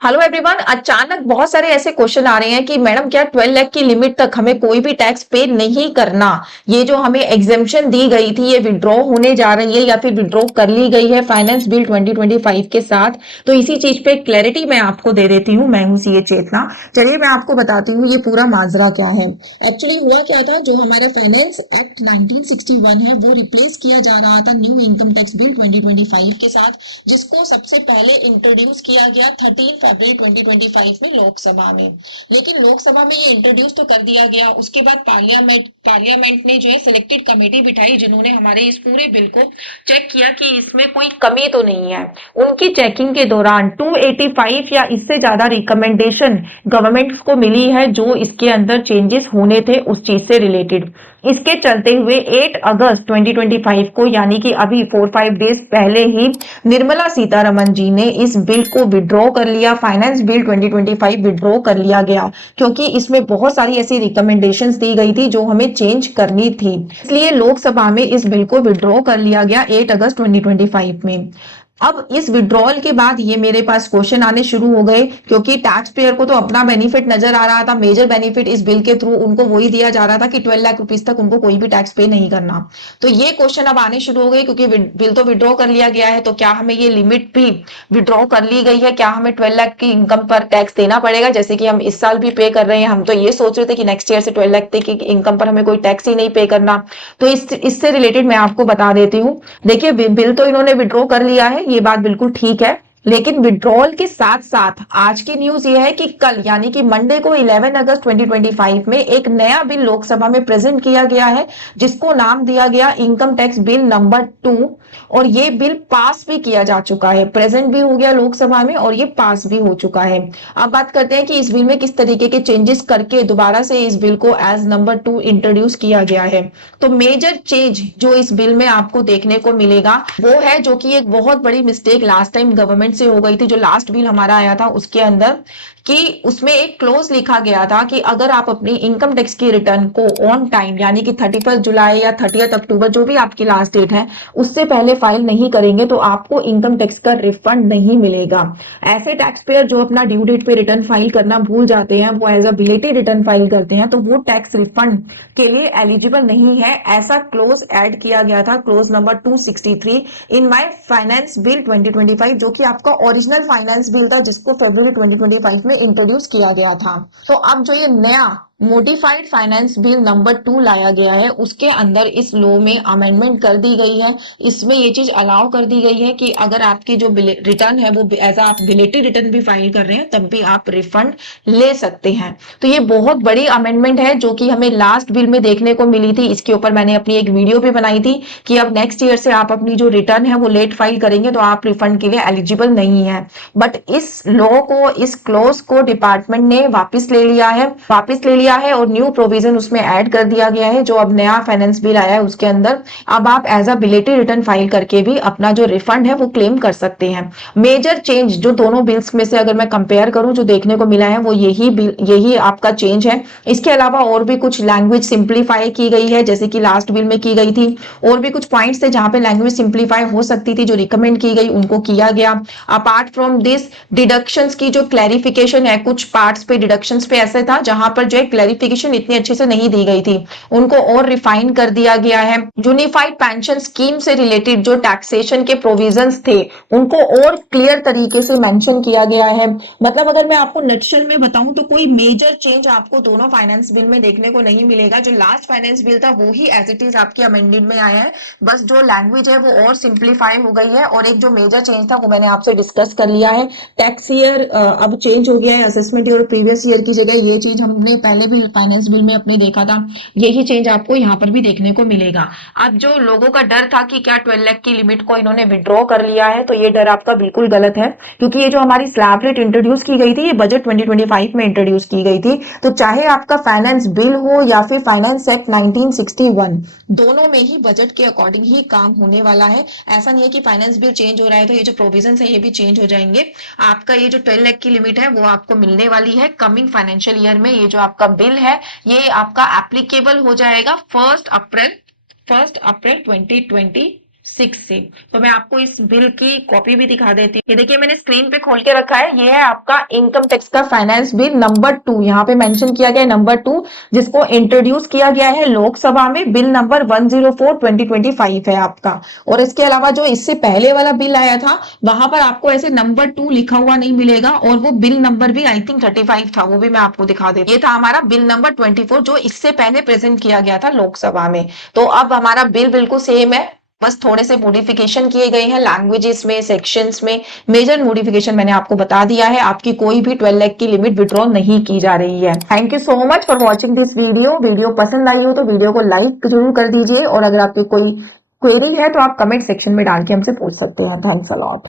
Hello everyone. अचानक बहुत सारे ऐसे क्वेश्चन आ रहे हैं कि मैडम क्या 12 लाख की लिमिट तक हमें कोई भी टैक्स पे नहीं करना। ये जो हमें एग्जेम्पशन दी गई थी ये विड्रॉ होने जा रही है या फिर विड्रॉ कर ली गई है फाइनेंस बिल 2025 के साथ। तो इसी चीज पे क्लैरिटी मैं आपको दे देती हूँ। मैं हूँ सीए चेतना। चलिए मैं आपको बताती हूँ ये पूरा माजरा क्या है। एक्चुअली हुआ क्या था, जो हमारा फाइनेंस एक्ट 1961 है वो रिप्लेस किया जा रहा था न्यू इनकम टैक्स बिल 2025 के साथ, जिसको सबसे पहले इंट्रोड्यूस किया गया 13 फरवरी 2025 में लोकसभा में। लेकिन लोकसभा में ये इंट्रोड्यूस तो कर दिया गया, उसके बाद पार्लियामेंट ने जो है सिलेक्टेड कमेटी बिठाई जिन्होंने हमारे इस पूरे बिल को चेक किया कि इसमें कोई कमी तो नहीं है। उनकी चेकिंग के दौरान 285 या इससे ज्यादा रिकमेंडेशन गवर्नमेंट को मिली है जो इसके अंदर चेंजेस होने थे उस चीज से रिलेटेड। इसके चलते हुए 8 अगस्त 2025 को यानी कि अभी 4-5 डेज पहले ही निर्मला सीतारमन जी ने इस बिल को विड्रॉ कर लिया। फाइनेंस बिल 2025 विड्रॉ कर लिया गया क्योंकि इसमें बहुत सारी ऐसी रिकमेंडेशंस दी गई थी जो हमें चेंज करनी थी, इसलिए लोकसभा में इस बिल को विड्रॉ कर लिया गया 8 अगस्त 2025 में। अब इस विड्रॉल के बाद ये मेरे पास क्वेश्चन आने शुरू हो गए क्योंकि टैक्स पेयर को तो अपना बेनिफिट नजर आ रहा था। मेजर बेनिफिट इस बिल के थ्रू उनको वही दिया जा रहा था कि 12 लाख रुपीस तक उनको कोई भी टैक्स पे नहीं करना। तो ये क्वेश्चन अब आने शुरू हो गए क्योंकि बिल तो विड्रॉ कर लिया गया है, तो क्या हमें ये लिमिट भी विड्रॉ कर ली गई है, क्या हमें 12 लाख की इनकम पर टैक्स देना पड़ेगा जैसे कि हम इस साल भी पे कर रहे हैं। हम तो ये सोच रहे थे कि नेक्स्ट ईयर से 12 लाख तक की इनकम पर हमें कोई टैक्स ही नहीं पे करना। तो इससे रिलेटेड मैं आपको बता देती हूँ। देखिए बिल तो इन्होंने विड्रॉ कर लिया है, ये बात बिल्कुल ठीक है। लेकिन विड्रॉल के साथ साथ आज की न्यूज ये है कि कल यानी कि मंडे को 11 अगस्त 2025 में एक नया बिल लोकसभा में प्रेजेंट किया गया है जिसको नाम दिया गया इनकम टैक्स बिल नंबर 2। और ये बिल पास भी किया जा चुका है, प्रेजेंट भी हो गया लोकसभा में और ये पास भी हो चुका है। अब बात करते हैं कि इस बिल में किस तरीके के चेंजेस करके दोबारा से इस बिल को एज नंबर 2 इंट्रोड्यूस किया गया है। तो मेजर चेंज जो इस बिल में आपको देखने को मिलेगा वो है, जो कि एक बहुत बड़ी मिस्टेक लास्ट टाइम गवर्नमेंट से हो गई थी, जो लास्ट बिल हमारा आया था उसके अंदर, कि उसमें एक क्लोज लिखा गया था कि अगर आप अपनी इनकम टैक्स की रिटर्न को ऑन टाइम यानी कि 31 जुलाई या 30 अक्टूबर जो भी आपकी लास्ट डेट है उससे पहले फाइल नहीं करेंगे तो आपको इनकम टैक्स का रिफंड नहीं मिलेगा। ऐसे टैक्स पेयर जो अपना ड्यू डेट पे रिटर्न फाइल करना भूल जाते हैं, वो as a belated return file करते हैं, तो वो टैक्स रिफंड के लिए एलिजिबल नहीं है। ऐसा क्लोज ऐड किया गया था, close number 263 in my finance bill 2025, जो कि आपका ओरिजिनल फाइनेंस बिल था जिसको फरवरी 2025 में इंट्रोड्यूस किया गया था। तो अब जो ये नया मोडिफाइड फाइनेंस बिल नंबर 2 लाया गया है उसके अंदर इस लॉ में अमेंडमेंट कर दी गई है। इसमें ये चीज अलाउ कर दी गई है कि अगर आपकी जो रिटर्न है वो एज आप बिलेटेड रिटर्न भी फाइल कर रहे हैं तब भी आप रिफंड ले सकते हैं। तो ये बहुत बड़ी अमेंडमेंट है जो कि हमें लास्ट बिल में देखने को मिली थी। इसके ऊपर मैंने अपनी एक वीडियो भी बनाई थी कि अब नेक्स्ट ईयर से आप अपनी जो रिटर्न है वो लेट फाइल करेंगे तो आप रिफंड के लिए एलिजिबल नहीं है। बट इस लॉ को, इस क्लॉज को डिपार्टमेंट ने वापस ले लिया है और न्यू प्रोविजन उसमें ऐड कर दिया गया है। जो अब नया फाइनेंस बिल आया है उसके अंदर अब आप as a belated return file करके भी अपना जो रिफंड है वो क्लेम कर सकते हैं। मेजर चेंज जो दोनों बिल्स में से अगर मैं कंपेयर करूं जो देखने को मिला है वो यही आपका चेंज है। इसके अलावा और भी कुछ लैंग्वेज सिंप्लीफाई की गई है जैसे कि लास्ट बिल में की गई थी। और भी कुछ पॉइंट्स थे जहां पे लैंग्वेज सिंप्लीफाई हो सकती थी, जो रिकमेंड की गई उनको किया गया। अपार्ट फ्रॉम दिस डिडक्शंस की जो क्लैरिफिकेशन है, कुछ पार्ट्स पे डिडक्शंस पे ऐसे था जहां पर जो है क्लैरिफिकेशन इतनी अच्छे से नहीं दी गई थी, उनको और रिफाइन कर दिया गया है। यूनिफाइड पेंशन स्कीम से रिलेटेड जो टैक्सेशन के प्रोविजंस थे उनको और क्लियर तरीके से मेंशन किया गया है। मतलब अगर मैं आपको नटशल में बताऊं तो कोई मेजर चेंज आपको दोनों फाइनेंस बिल में देखने को नहीं मिलेगा। जो लास्ट फाइनेंस बिल था वो ही एज इट इज आपकी अमेंडेड में आया है, बस जो लैंग्वेज है वो और सिंप्लीफाई हो गई है। और एक जो मेजर चेंज था वो मैंने आपसे डिस्कस कर लिया है। टैक्स ईयर अब चेंज हो गया है, असेसमेंट ईयर और प्रीवियस ईयर की जगह ये चीज हमने पहले भी फाइनेंस बिल में अपने देखा था, यही चेंज आपको यहाँ पर भी देखने को मिलेगा। अब जो लोगों का डर था कि क्या 12 लाख की लिमिट को इन्होंने विड्रॉ कर लिया है, तो ये डर आपका बिल्कुल गलत है क्योंकि ये जो हमारी स्लैब रेट इंट्रोड्यूस की गई थी ये बजट 2025 में इंट्रोड्यूस की गई थी। तो चाहे आपका फाइनेंस बिल हो या फिर फाइनेंस एक्ट 1961, दोनों में ही बजट के अकॉर्डिंग ही काम होने वाला है। ऐसा नहीं है कि फाइनेंस बिल चेंज हो रहा है तो ये जो प्रोविजन है ये भी चेंज हो जाएंगे। आपका ये जो 12 लाख की लिमिट है वो आपको मिलने वाली है कमिंग फाइनेंशियल ईयर में। ये जो आपका बिल है ये आपका एप्लीकेबल हो जाएगा 1 अप्रैल 2026 6 से। तो मैं आपको इस बिल की कॉपी भी दिखा देती हूँ। ये देखिए मैंने स्क्रीन पे खोल के रखा है, ये है आपका इनकम टैक्स का फाइनेंस बिल नंबर 2, यहाँ पे मेंशन किया गया है नंबर 2, जिसको इंट्रोड्यूस किया गया है लोकसभा में। बिल नंबर 104/2025 है आपका। और इसके अलावा जो इससे पहले वाला बिल आया था, वहां पर आपको ऐसे नंबर 2 लिखा हुआ नहीं मिलेगा, और वो बिल नंबर भी आई थिंक 35 था, वो भी मैं आपको दिखा देती हूँ। ये था हमारा बिल नंबर 24 जो इससे पहले प्रेजेंट किया गया था लोकसभा में। तो अब हमारा बिल बिल्कुल सेम है, बस थोड़े से मॉडिफिकेशन किए गए हैं लैंग्वेजेस में, सेक्शंस में। मेजर मॉडिफिकेशन मैंने आपको बता दिया है। आपकी कोई भी 12 लाख की लिमिट विड्रॉ नहीं की जा रही है। Thank you so much for watching this video. Video पसंद आई हो तो वीडियो को लाइक जरूर कर दीजिए, और अगर आपकी कोई क्वेरी है तो आप कमेंट सेक्शन में डाल के हमसे पूछ सकते हैं। Thanks a lot.